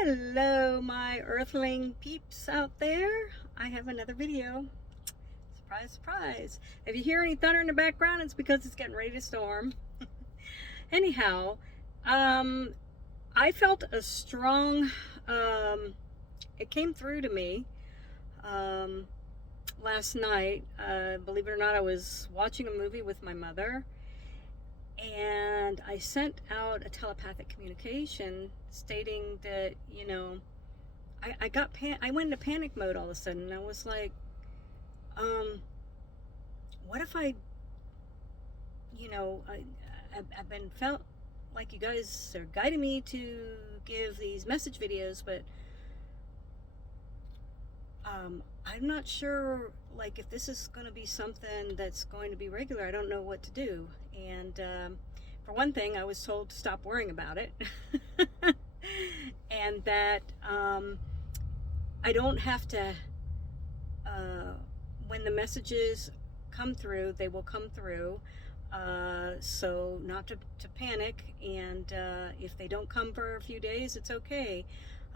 Hello, my earthling peeps out there. I have another video. Surprise, surprise. If you hear any thunder in the background, it's because it's getting ready to storm. Anyhow, I felt a strong, it came through to me last night. Believe it or not, I was watching a movie with my mother, and I sent out a telepathic communication stating that, I went into panic mode all of a sudden, and I was like, what if I've been felt like you guys are guiding me to give these message videos, but I'm not sure, like, if this is going to be something that's going to be regular. I don't know what to do. And for one thing, I was told to stop worrying about it. And that I don't have to, when the messages come through, they will come through. So not to panic, and if they don't come for a few days, it's okay.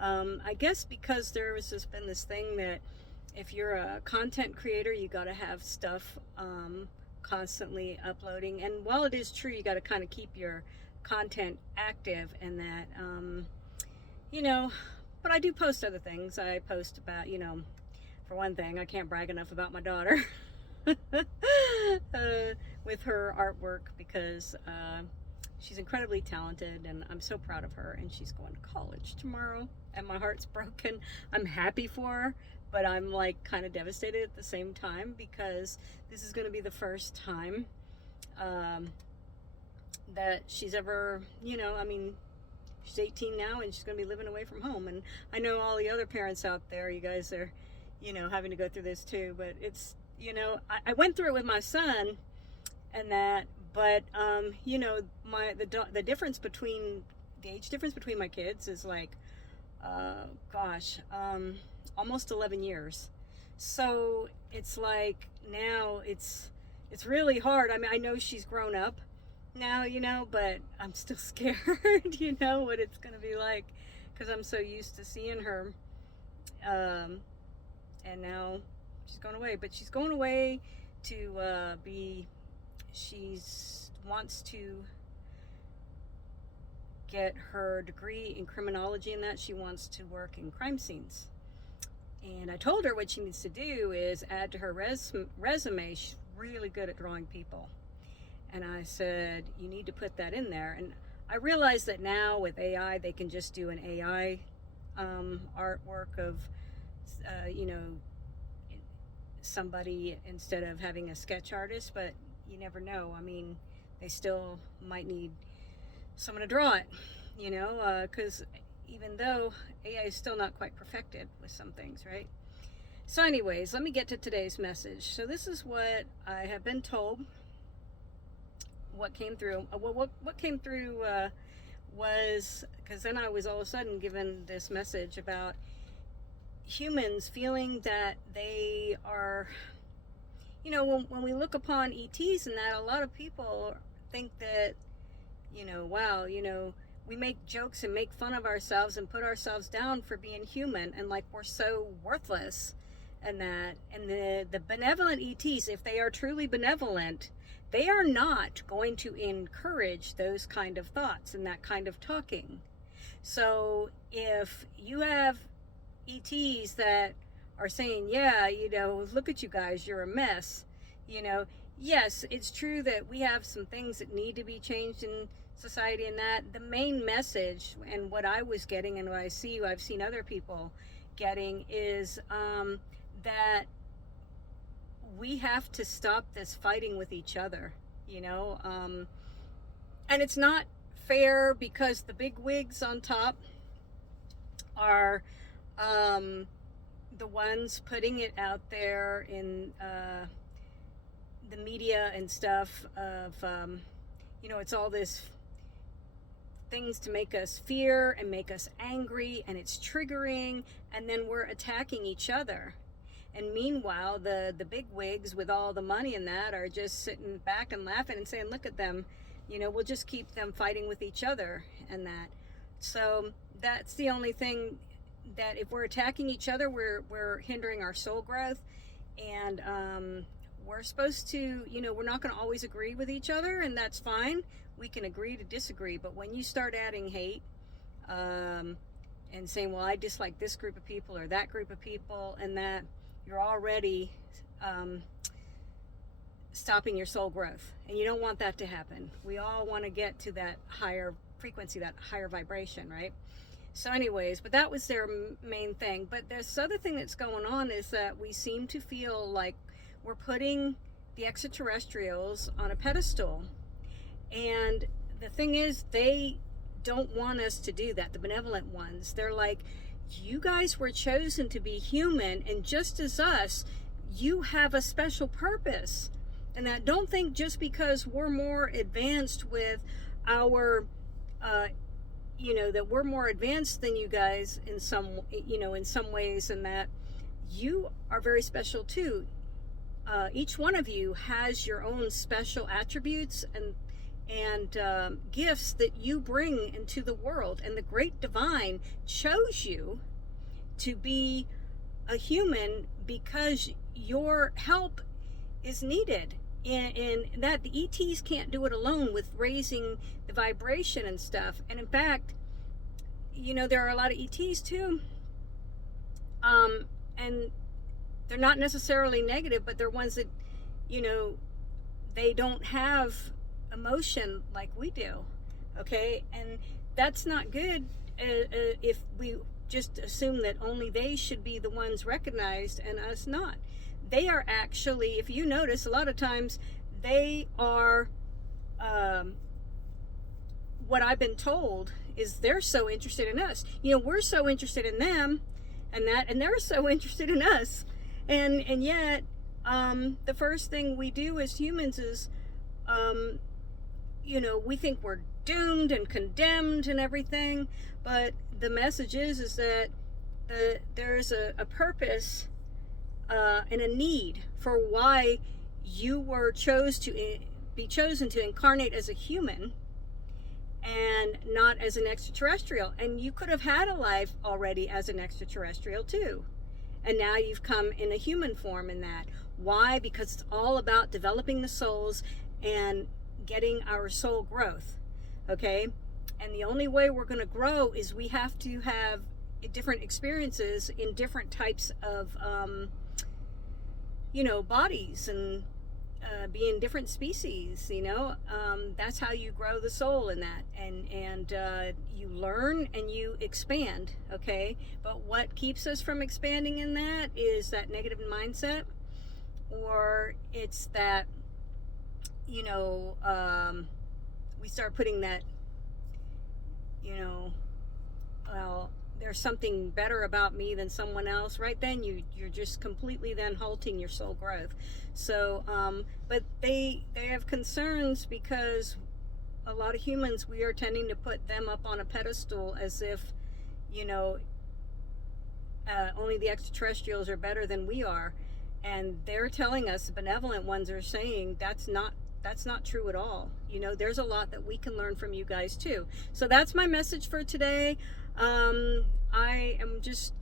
I guess because there has just been this thing that if you're a content creator, you got to have stuff constantly uploading. And while it is true, you got to kind of keep your content active, and that, but I do post other things. I post about, for one thing, I can't brag enough about my daughter with her artwork, because she's incredibly talented, and I'm so proud of her. And she's going to college tomorrow, and my heart's broken. I'm happy for her, but I'm like kind of devastated at the same time, because this is going to be the first time that she's ever, she's 18 now, and she's going to be living away from home. And I know all the other parents out there, you guys are, having to go through this too, but it's, I went through it with my son and that, but the difference between the age difference between my kids is like, almost 11 years. So it's like, now it's really hard. I mean, I know she's grown up now, but I'm still scared, what it's going to be like, because I'm so used to seeing her. And now she's going away, but she's going away to wants to get her degree in criminology, and that she wants to work in crime scenes. And I told her what she needs to do is add to her resume. She's really good at drawing people. And I said, you need to put that in there. And I realized that now with AI, they can just do an AI artwork of, somebody, instead of having a sketch artist. But you never know. I mean, they still might need someone to draw it, because even though AI is still not quite perfected with some things, right? So anyways, let me get to today's message. So this is what I have been told. What came through, what came through was, because then I was all of a sudden given this message about humans feeling that they are, when we look upon ETs and that, a lot of people think that, wow, we make jokes and make fun of ourselves and put ourselves down for being human, and like we're so worthless, and that, and the benevolent ETs, if they are truly benevolent, they are not going to encourage those kind of thoughts and that kind of talking. So if you have ETs that are saying, yeah, look at you guys, you're a mess, yes, it's true that we have some things that need to be changed in society, and that the main message, and what I was getting and what I've seen other people getting, is that we have to stop this fighting with each other, and it's not fair, because the big wigs on top are the ones putting it out there in the media and stuff of, it's all this things to make us fear and make us angry, and it's triggering, and then we're attacking each other. And meanwhile, the big wigs with all the money and that are just sitting back and laughing and saying, look at them, we'll just keep them fighting with each other and that. So that's the only thing, that if we're attacking each other, we're hindering our soul growth. And we're supposed to, we're not going to always agree with each other, and that's fine. We can agree to disagree. But when you start adding hate, and saying, well, I dislike this group of people or that group of people, and that, you're already stopping your soul growth. And you don't want that to happen. We all want to get to that higher frequency, that higher vibration, right? So anyways, but that was their main thing. But this other thing that's going on is that we seem to feel like we're putting the extraterrestrials on a pedestal. And the thing is, they don't want us to do that. The benevolent ones, they're like, you guys were chosen to be human, and just as us, you have a special purpose. And that, don't think just because we're more advanced with our that we're more advanced than you guys in some ways, and that you are very special too. Each one of you has your own special attributes and gifts that you bring into the world, and the great divine chose you to be a human because your help is needed, and that the ETs can't do it alone with raising the vibration and stuff. And in fact, there are a lot of ETs too, and they're not necessarily negative, but they're ones that they don't have emotion like we do, okay? And that's not good if we just assume that only they should be the ones recognized and us not. They are actually, if you notice, a lot of times they are, what I've been told is they're so interested in us. We're so interested in them and that, and they're so interested in us. And yet, the first thing we do as humans is, we think we're doomed and condemned and everything, but the message is that there's a purpose and a need for why you were be chosen to incarnate as a human and not as an extraterrestrial. And you could have had a life already as an extraterrestrial too, and now you've come in a human form in that. Why? Because it's all about developing the souls and getting our soul growth, okay? And the only way we're going to grow is we have to have different experiences in different types of bodies, and be in different species. That's how you grow the soul in that, and you learn and you expand, okay? But what keeps us from expanding in that is that negative mindset, or it's that we start putting that, well, there's something better about me than someone else. Right then, you're just completely then halting your soul growth. So, but they have concerns because a lot of humans, we are tending to put them up on a pedestal as if, only the extraterrestrials are better than we are. And they're telling us, the benevolent ones are saying, that's not true at all. There's a lot that we can learn from you guys too. So that's my message for today. I am just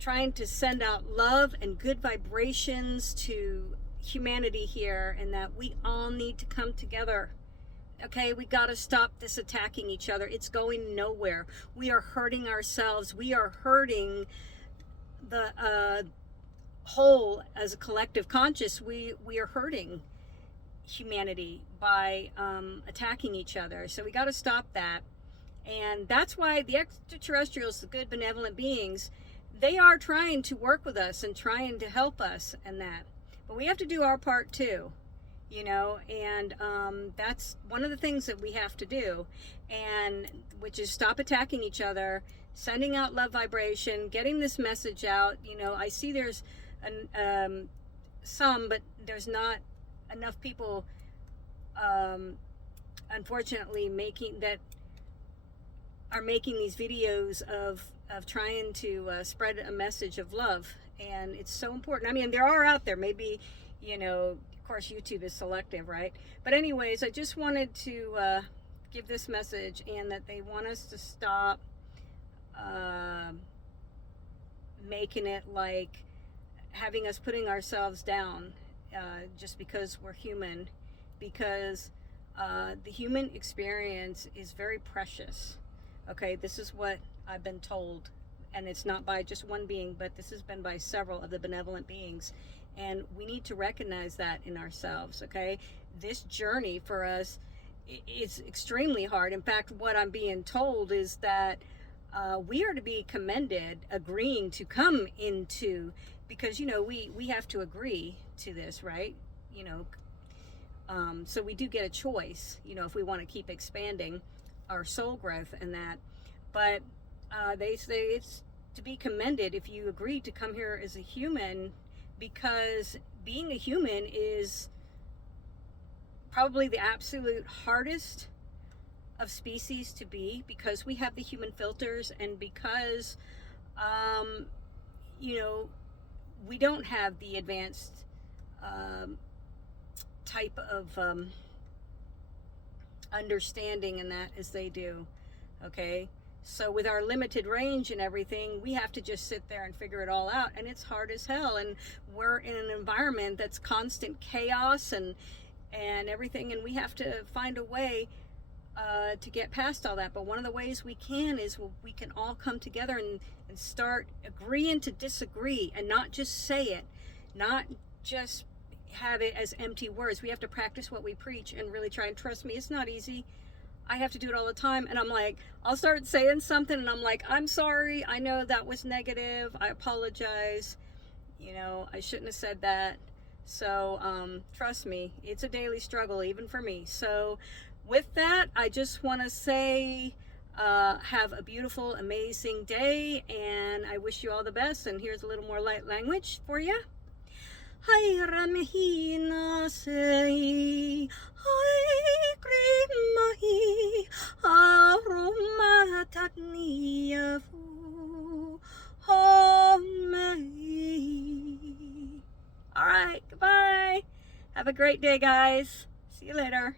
trying to send out love and good vibrations to humanity here, and that we all need to come together. Okay, we got to stop this attacking each other. It's going nowhere. We are hurting ourselves. We are hurting the whole as a collective conscious. We are hurting humanity by attacking each other. So we got to stop that. And that's why the extraterrestrials, the good benevolent beings, they are trying to work with us and trying to help us and that. But we have to do our part too, and that's one of the things that we have to do, and which is stop attacking each other, sending out love vibration, getting this message out. I see there's some, but there's not enough people, unfortunately, making these videos of trying to spread a message of love And it's so important. I mean, there are out there, maybe, of course, YouTube is selective, right? But anyways, I just wanted to give this message, and that they want us to stop making it like having us putting ourselves down just because we're human, because the human experience is very precious. Okay, this is what I've been told, and it's not by just one being, but this has been by several of the benevolent beings, and we need to recognize that in ourselves. Okay, this journey for us is extremely hard. In fact, what I'm being told is that we are to be commended agreeing to come into, because we have to agree to this, right? So we do get a choice, if we want to keep expanding our soul growth and that. But they say it's to be commended if you agree to come here as a human, because being a human is probably the absolute hardest of species to be, because we have the human filters, and because we don't have the advanced type of understanding in that as they do. Okay, so with our limited range and everything, we have to just sit there and figure it all out, and it's hard as hell. And we're in an environment that's constant chaos and everything, and we have to find a way to get past all that. But one of the ways we can is we can all come together and start agreeing to disagree, and not just say it, not just have it as empty words. We have to practice what we preach and really try. And trust me, it's not easy. I have to do it all the time, and I'm like, I'll start saying something and I'm like, I'm sorry, I know that was negative, I apologize, I shouldn't have said that. So trust me, it's a daily struggle even for me. So with that, I just want to say have a beautiful, amazing day, and I wish you all the best. And here's a little more light language for you. Hai ramehina sei, hai krimahi, aromatatniyafu, homei. All right, goodbye. Have a great day, guys. See you later.